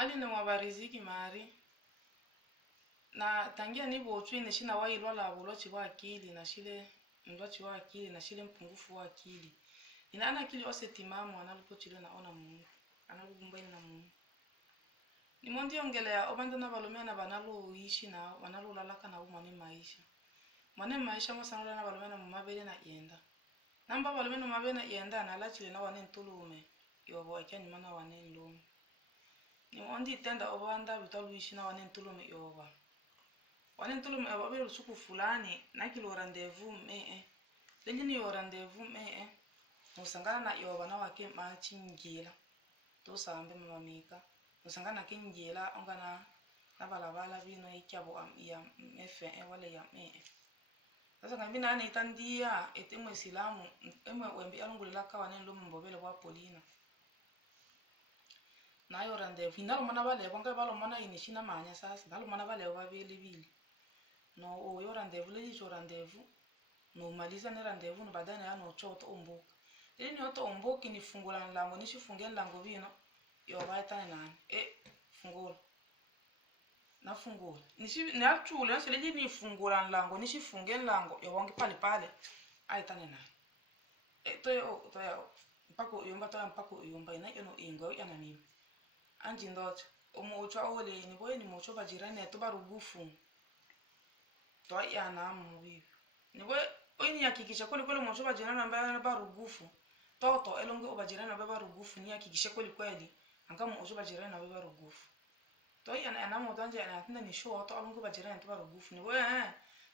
Ali na mwabariziki mari na tangia nibo otwine shina wailwa la bulochi wa akili na shile mlochi wa akili na shile mpungufu wa akili inaana akili ose timamu analupochile na ona Mungu analugumbaini na Mungu ni mondi ongelea obanda na balumea na banalu ishi na banalu lalaka na umane maisha mwasanula na balumea na mumabele na yenda namba balumea na mumabele na yenda na lachile na wane ntulume yobo akyani mana wane nlume ni mondi tenda obanda bitalu ishi na wane ntulume yoba wane ntulume yoba belo suku fulani na kilo rendezvous lenye ni yo rendezvous musangana na yoba na wake machingira to sambe mamamika musangana kingira ongana na balabala bino ikyabo ya mefe wale ya sasa ngambi na itandia etemwe silamu emwe wembi alungulila kawane ndo mbobele wa Polina na yo rendezvous ndalo mana bale bonga balo mana inishina manya sasa ndalo mana bale babili no yo rendezvous le jo rendezvous no maliza ne rendezvous no badana ya no choto omboka ili ni oto omboki ni fungula nlango nishifunge nlango bino yo baita nani fungula na fungula ni achule nsheleje ni fungula nlango nishifunge nlango yo wangi pale aita nani to mpako yomba ina yono ingo yana mimi anji ndocha omucho ole ni boye ni mucho bajirane to barugufu to yana mubi ni boye oyini yakikisha kweli mucho bajirane ambaye barugufu toto elonge obajirane baba rugufu ni yakikisha kweli anga mucho bajirane baba rugufu to yana mo tanje yana tunda ni show to alonge bajirane to barugufu ni boye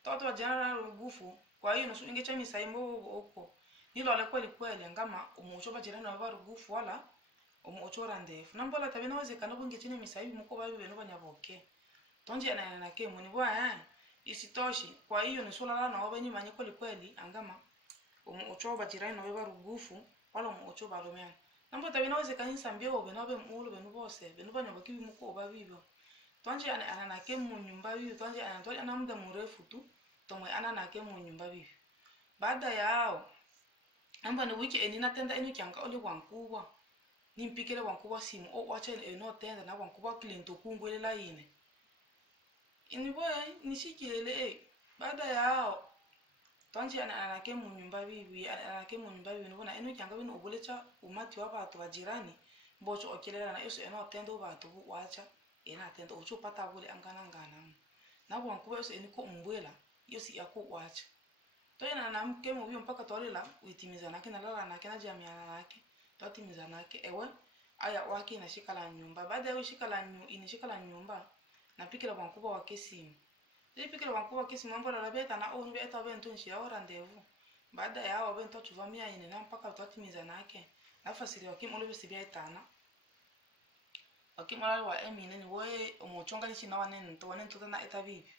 toto bajirane rugufu kwa hiyo nusu ingecha misaimbo oko nilole kweli ngama umucho bajirane baba rugufu wala umucho randefu nambola tabina wezekana bungechine misaibi muko babi beno banyaboke tonje yana ke muni bwa isitoshi kwa hiyo nisulala na obenyi manye kweli angama umucho bajirane baba rugufu wala umucho balomea nambo tabina wezekana insambie obeno be mulo beno bose beno banyaboke bimuko babibo tonje yana ke mu nyumba bibi tonje ana muda mrefu tu tomwe ana ke mu nyumba bibi baada yao amba ni wiki enina tenda eno kyanga oli wankubwa nimpikele wankubwa simu wacha eno tenda na wankubwa cliento kungwelela yine iniboye nishikilele baada yao tonje ana ke mu nyumba bibi nibona eno kyanga bino obulecha umati wa batu bajirani bocho okelela na yeso eno tenda batu wacha ena tenda ocho pata bule angana na wankubwa yeso eniko umbwela yosi yako wacha toyena na mke mu biyo mpaka tolela uitimiza nake na lala nake na jamiana nake totimiza nake ewe aya wake na shikala nyumba baada ya shikala nyumba na pikira wankubwa wake simu pikira wankubwa wake simu mambo la beta na onbe eta bento nshia ora rendezvous baada ya hao bento tuvamia ine na mpaka totimiza nake na fasili wake mulebe sibia etana wakimala wa emine ni we omochonga ni china wanento na etabibi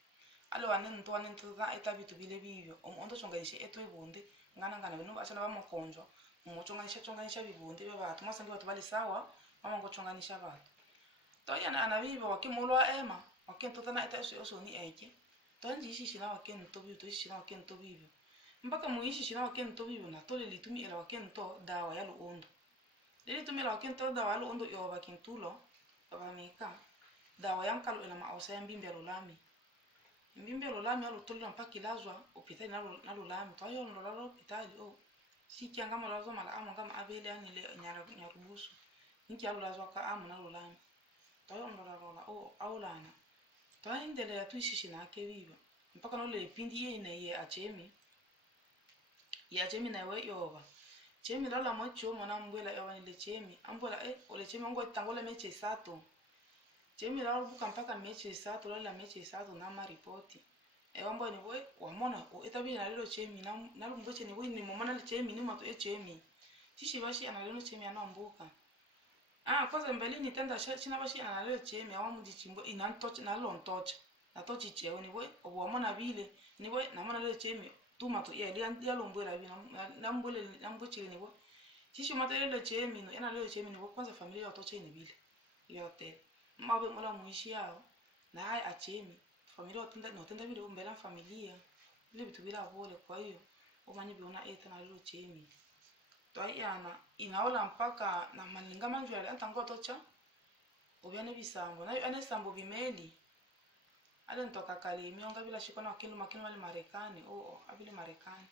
ale wanento na etabitu bile bibyo ondo chonga ni eto ibonde ngana bino basana bamukonjwa umuchonganisha bibonde bebatu masangi batu bali sawa mama ngochonganisha batu to yana anabibo wakimulwa ema wakento na etaso yoso ni eke to njishi shina wakento bibi to shina wakento bibi mpaka muishi shina wakento bibi na tole litumi ila wakento dawa ya luondo litumi ila wakento dawa ya luondo yo bakintulo babamika dawa yankalo ila maosa ya mbimbe lolami alutolera mpaka ilazwa opitali na lolami to yo lolalo opitali siki anga malazo mala ngama abele anile nyarubusu niki alulazwa ka amu na lolami to yo lolalo aulana to indele ya tuishishi na kebiba mpaka no le pindi yene ye achemi na we yoba chemi lola mocho mona mbwela yoba ni le chemi ambola ole chemi ngo tangola meche sato chemi la buka mpaka meche sato lola meche sato na maripoti wambo ni we wamona etabi na lelo chemi na lumboche ni we ni momana le chemi ni mato chemi shishi bashi ana lelo chemi anambuka kwanza mbele ni tenda china bashi ana lelo chemi awamu dichimbo inantoche na lontoche na tochi cheo ni we wamona bile ni we na mona lelo chemi tu mato ya lombwela bi na mboche ni we shishi mato lelo chemi no ana lelo chemi ni we kwanza familia otoche ni bile yote mabe mola muishi yao na hai achemi familia otenda bile umbela familia bile bitu bila bole kwa hiyo umanyi biona na lelo chemi to yana inaola mpaka na malinga manjwa anta ngotocha obiane bisambo na ane sambo bimeli ale ntoka kalimi onga bila shikona wakindu makinu wale Marekani abile Marekani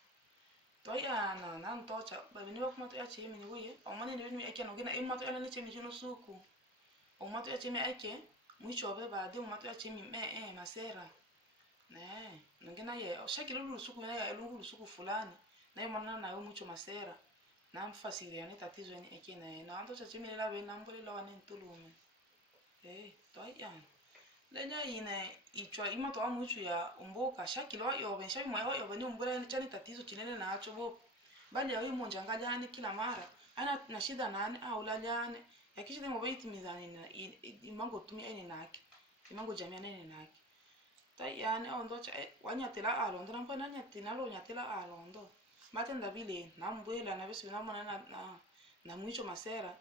to yana na ntocha babini bakumato ya chemi ni wiye omane ni bini eke no gina imato yana ni chemi jino suku omato ya chemi eke mwicho be ba de omato ya chemi masera ne ngina ye shakilo lusuku na ya elungu lusuku fulani na yomana na yo mwicho masera na mfasiri yani tatizo yani eke na ntocha chemi la be na mbole la wane ntulume to yana lenya ine ichwa imato wa mwicho ya umboka shakilo yo ben shabi mwa yo ben umbole ni chani tatizo chinene na acho bo bali ya monja ngaliani kila mara ana na shida nani au laliane yakishide mo beiti mizani na imango tumi ene nake imango jamia nene nake ta yani ondocha wanyatela alondo nampa nanyatela lo nyatela alondo matenda bile na mbwela na besu na mwana na mwicho masera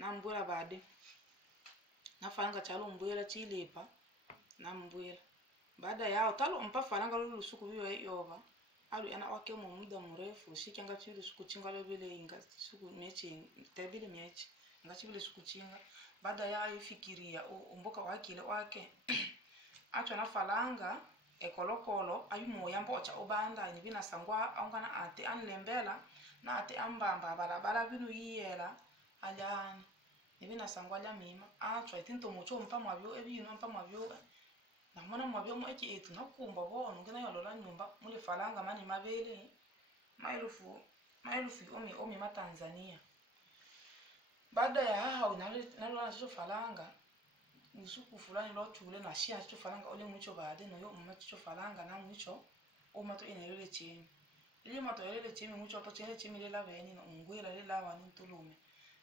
na mbwela bade na fanga chalo mbwela chilepa na mbwela baada yao talo mpa falanga lo lusuku biyo yoba alu ana wake mu muda mrefu shikanga chilu suku chinga lo bile inga suku mechi tabile mechi ngachi bile suku chinga baada ya ifikiria umboka wake acho na falanga ekolokolo ayu moya mbocha obanda ni bina sangwa ongana ate anlembela na ate ambamba balabala binu yiyela alyani ni bina sangwa lya mima acho itinto mucho mpa mwabyo ebino mpa mwabyo na mwana mwabyo mo eki etu nakumba bono ngena yolola nyumba mule falanga mani mabele mailufu omi ma Tanzania baada ya hao nalola chicho falanga usuku fulani lo chule na shia chicho falanga ole mwicho baade no yo chicho falanga na mwicho o mato inelele chemi ile mato elele chemi mwicho to chele chemi lela beni no ngwela lela wani ntulume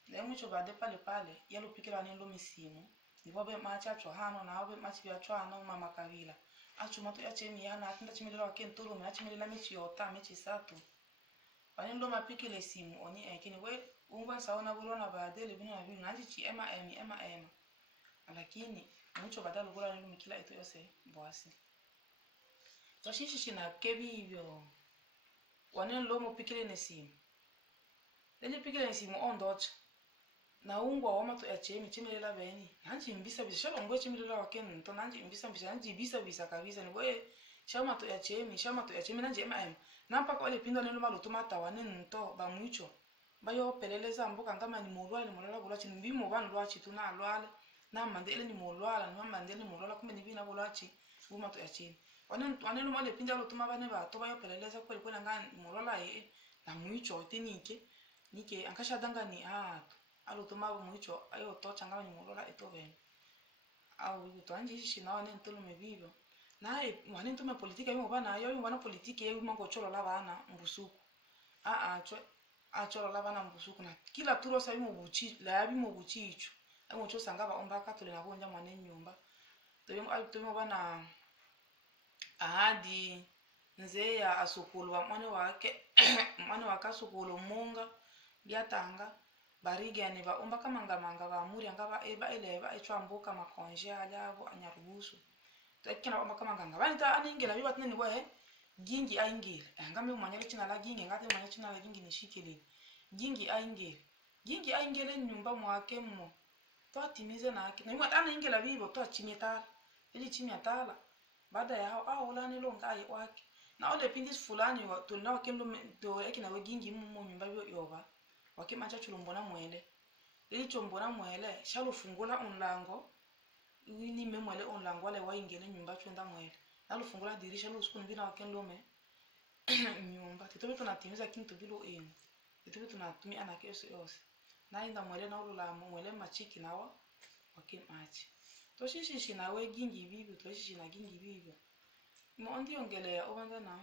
na mwicho baade pale yalo pikira ni lo misimu nibobe macha cho hano na obe machi ya cho hano mama kabila achu mato ya chemi yana atinda chemi lela wake ntulume na chemi lela michi yota michi satu bani ndo mapikile simu oni ekini we ungwa saona bulona baade le bino na bino nanji chi ema lakini mwicho badalo gola ni mikila ito yose boasi to shishi na kebi hivyo wanen lo mo pikile ne simu lenye pikile ne simu ondocha na ungwa wa mato ya chemi lela beni nanji mbisa bisa shalo ngwe chemi lela waken to nanji mbisa nanji bisa kabisa ni we shama to ya chemi nanji ema nampa kwa ile pinda neno maluto mata wanen nto ba mwicho bayo peleleza mboka ngama ni molwa ni molala gola chi mbimo banu lwa chi tuna lwale na mandele ni molwala na mandele molwala kumbe ni bina bolachi uma to yachini waneno mole pinja lo tuma bane ba to bayo peleleza kweli ngani molwala na mwicho nike ankasha danga ni alo tuma mwicho ayo to changa ni molwala eto ben au to anji shi na wane ntolo mebibo na wane ntome politika yimo bana ayo wana politika yewi mango cholo la bana mbusuku cholo la bana mbusuku na kila turo sa yimo buchi la yabi mo buchi icho amocho sangaba omba katole na bonja mwane nyumba to bana ahadi nze ya asukulu wa mwane wakasukulu munga byatanga bariga ne ba omba kamanga ba muri ngaba eba echwambuka makonje alabo anyarubusu tekina omba kamanga banita aningela bibatne ni bohe gingi aingela ngambe mwanyale china la gingi ngate mwanyale china la gingi nishikile gingi aingele nyumba mwake mmo to atimize na haki na ana ingela bibo to achimetala ili chimetala baada ya hao ulani lo ngai wake na ole pindis fulani wa tulina wakendo to ekina wegingi mmo nyumba yoba wakimacha chulumbona mwele ili chombona mwele shalo fungula unlango ili memwele unlango wale waingele nyumba chwenda mwele nalo fungula dirisha lo usiku mbina wakendo me nyumba titobe tunatimiza kintu bilo titobe tunatumi ana keso yose na inda mwele na ulula mwele machiki nawa wakimachi to shishi na we gingi bibi to shishi na gingi bibi mo ndi ongelea obanda na